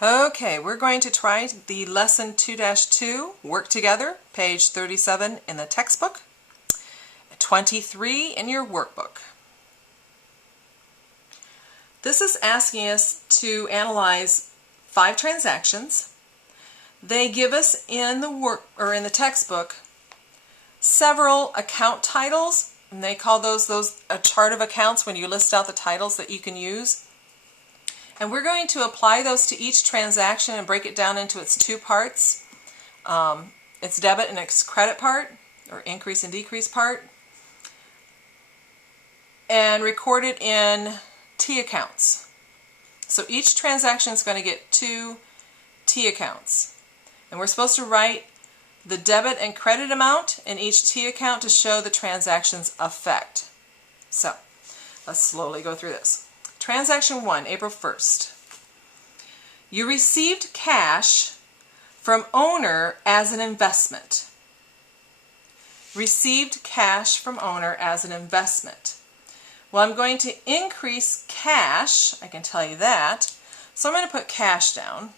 Okay, we're going to try the lesson 2-2, work together, page 37 in the textbook, 23 in your workbook. This is asking us to analyze 5 transactions. They give us in the textbook several account titles, and they call those a chart of accounts when you list out the titles that you can use. And we're going to apply those to each transaction and break it down into its 2 parts. Its debit and its credit part, or increase and decrease part, and record it in T accounts. So each transaction is going to get 2 T accounts. And we're supposed to write the debit and credit amount in each T account to show the transaction's effect. So let's slowly go through this. Transaction 1, April 1st. You received cash from owner as an investment. Received cash from owner as an investment. Well, I'm going to increase cash, I can tell you that. So I'm going to put cash down.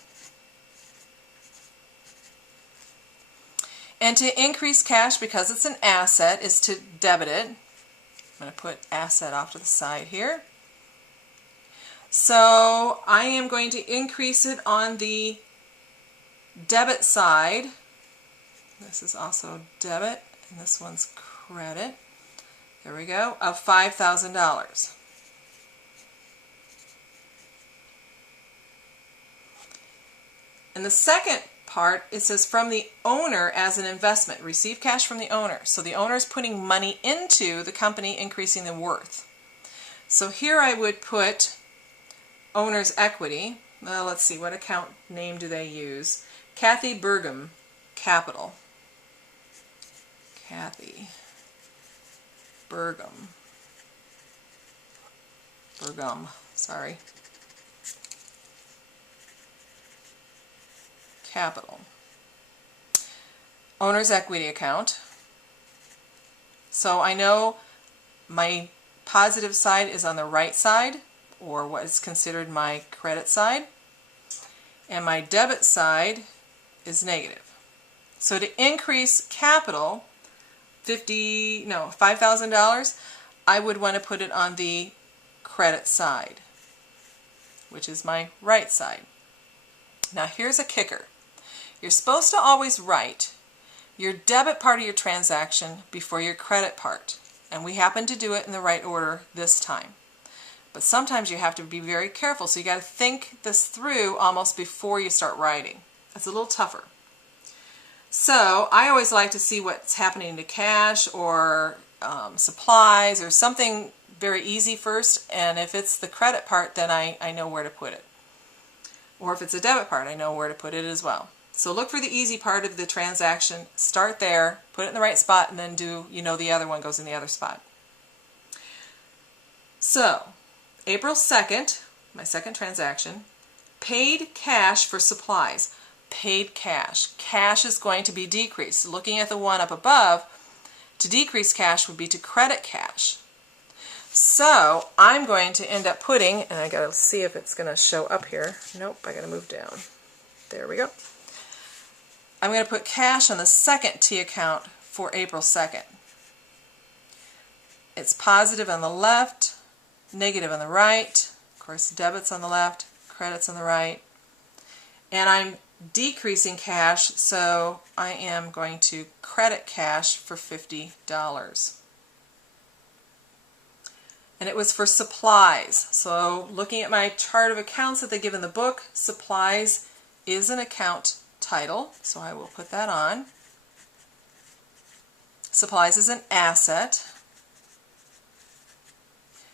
And to increase cash, because it's an asset, is to debit it. I'm going to put asset off to the side here. So I am going to increase it on the debit side. This is also debit, and this one's credit. There we go, of $5,000. And the second part, it says from the owner as an investment. Receive cash from the owner. So the owner is putting money into the company, increasing the worth. So here I would put owner's equity. Well, let's see, what account name do they use? Kathy Burgum Capital. Kathy Burgum. Sorry. Capital. Owner's equity account. So I know my positive side is on the right side, or what is considered my credit side, and my debit side is negative. So to increase capital, $5,000, I would want to put it on the credit side, which is my right side. Now here's a kicker. You're supposed to always write your debit part of your transaction before your credit part, and we happen to do it in the right order this time. But sometimes you have to be very careful, so you got to think this through almost before you start writing. It's a little tougher. So I always like to see what's happening to cash or supplies or something very easy first, and if it's the credit part, then I know where to put it. Or if it's a debit part, I know where to put it as well. So look for the easy part of the transaction, start there, put it in the right spot, and then the other one goes in the other spot. So April 2nd, my second transaction, paid cash for supplies. Paid cash. Cash is going to be decreased. Looking at the one up above, to decrease cash would be to credit cash. So I'm going to end up putting, and I got to see if it's going to show up here. Nope, I got to move down. There we go. I'm going to put cash on the second T account for April 2nd. It's positive on the left, negative on the right. Of course, debit's on the left, credit's on the right. And I'm decreasing cash, so I am going to credit cash for $50. And it was for supplies. So looking at my chart of accounts that they give in the book, supplies is an account title, so I will put that on. Supplies is an asset,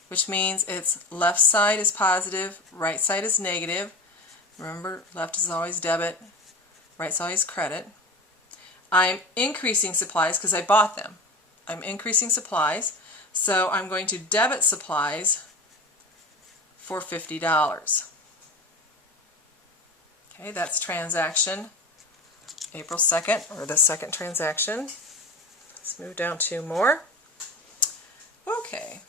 which means its left side is positive, right side is negative. Remember, left is always debit, right is always credit. I'm increasing supplies because I bought them. I'm increasing supplies, so I'm going to debit supplies for $50. Okay, that's transaction April 2nd, or the second transaction. Let's move down 2 more. Okay.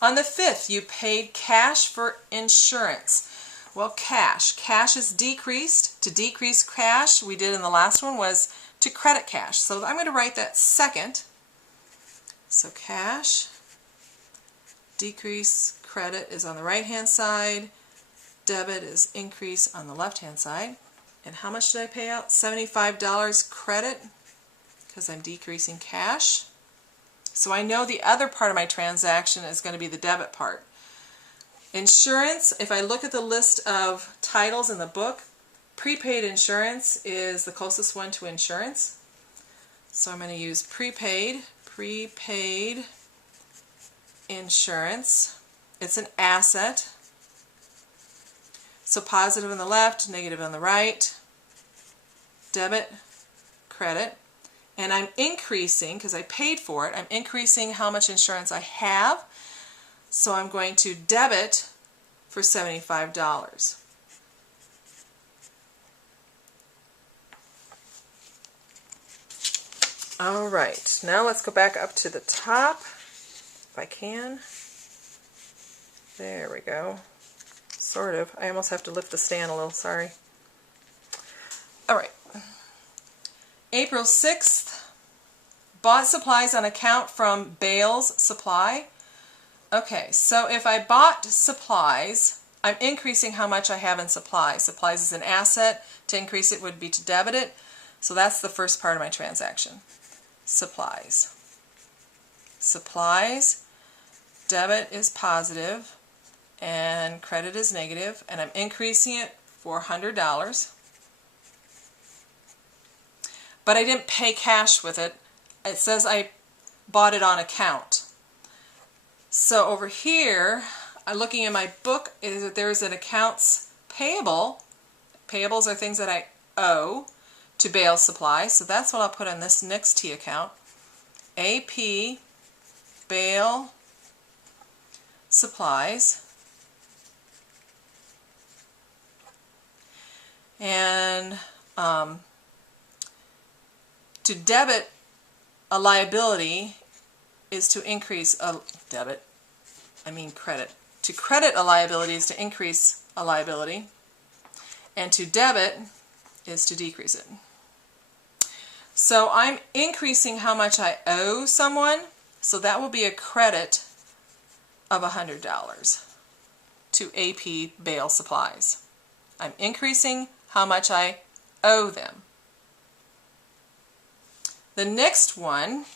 On the 5th, you paid cash for insurance. Well, cash. Cash is decreased. To decrease cash, we did in the last one, was to credit cash. So I'm going to write that second. So cash, decrease, credit is on the right-hand side. Debit is increase on the left-hand side. And how much did I pay out? $75 credit, because I'm decreasing cash. So I know the other part of my transaction is going to be the debit part. Insurance, if I look at the list of titles in the book, prepaid insurance is the closest one to insurance. So I'm going to use prepaid insurance. It's an asset. So positive on the left, negative on the right. Debit, credit. And I'm increasing, because I paid for it, I'm increasing how much insurance I have. So I'm going to debit for $75. All right, now let's go back up to the top, if I can. There we go. Sort of. I almost have to lift the stand a little, sorry. All right. April 6th, bought supplies on account from Bales Supply. Okay, so if I bought supplies, I'm increasing how much I have in supplies. Supplies is an asset. To increase it would be to debit it. So that's the first part of my transaction. Supplies. Supplies, debit is positive, and credit is negative, and I'm increasing it for $100. But I didn't pay cash with it. It says I bought it on account. So over here, looking in my book, is that there's an accounts payable. Payables are things that I owe to Bales Supply. So that's what I'll put on this next T account. AP Bale Supplies. And to debit a liability is to increase a debit. I mean credit. To credit a liability is to increase a liability. And to debit is to decrease it. So I'm increasing how much I owe someone. So that will be a credit of $100 to AP Bale Supplies. I'm increasing how much I owe them. The next one,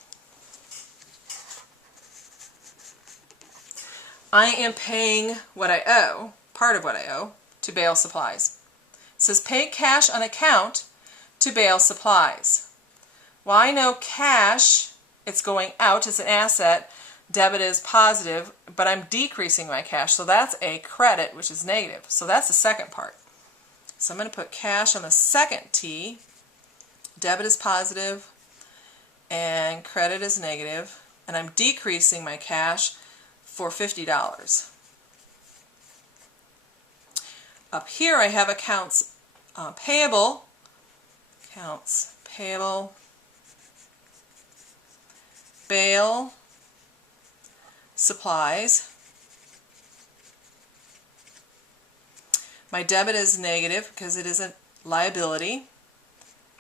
I am paying what I owe, part of what I owe, to Bale Supplies. It says pay cash on account to Bale Supplies. Well, I know cash, it's going out, it's an asset, debit is positive, but I'm decreasing my cash, so that's a credit, which is negative. So that's the second part. So I'm going to put cash on the second T. Debit is positive, and credit is negative, and I'm decreasing my cash for $50. Up here I have accounts payable, Bale Supplies. My debit is negative because it is a liability,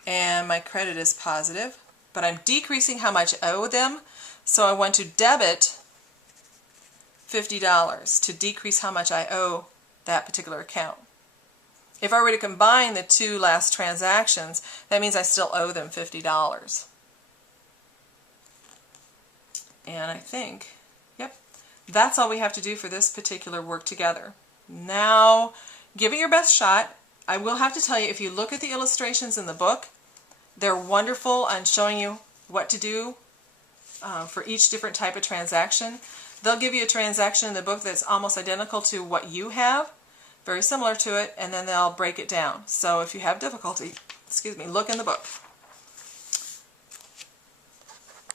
and my credit is positive, but I'm decreasing how much I owe them, so I want to debit $50 to decrease how much I owe that particular account. If I were to combine the two last transactions, that means I still owe them $50. And I think, yep, that's all we have to do for this particular work together. Now, give it your best shot. I will have to tell you, if you look at the illustrations in the book, they're wonderful on showing you what to do for each different type of transaction. They'll give you a transaction in the book that's almost identical to what you have, very similar to it, and then they'll break it down. So if you have difficulty, look in the book.